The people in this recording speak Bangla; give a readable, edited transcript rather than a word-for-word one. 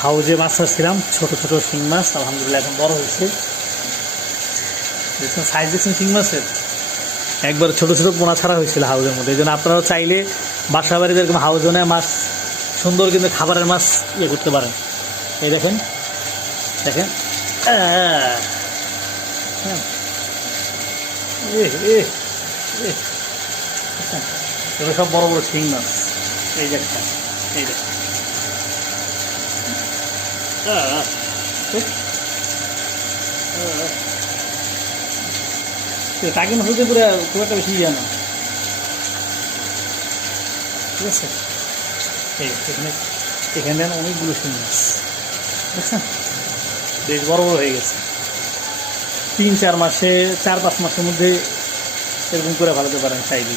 হাউজে মাছ ছাড়ছিলাম, ছোট ছোট শিং মাছ, আলহামদুলিল্লাহ এখন বড় হয়েছে। দেখছেন সাইজ, দেখছেন শিং মাছের একবার ছোট ছোট পোনা ছাড়া হয়েছিল হাউজের মধ্যে। এই জন্য আপনারাও চাইলে বাসা বাড়িতে এরকম হাউজনে মাছ সুন্দর কিন্তু খাবারের মাছ ইয়ে করতে পারেন। এই দেখেন দেখেন, হ্যাঁ এগুলো সব বড় বড় শিং মাছ। এই যে একটা, এই দেখেন টাকি মাছ হতে পুরো খুব একটা বেশি ইয়ে না, ঠিক আছে। এখানে এখানে অনেকগুলো শিং মাছ দেখছেন, বেশ বড় বড় হয়ে গেছে। 3-4 মাসে, 4-5 মাসের মধ্যে এরকম করে ভালোতে পারেন চাইলে।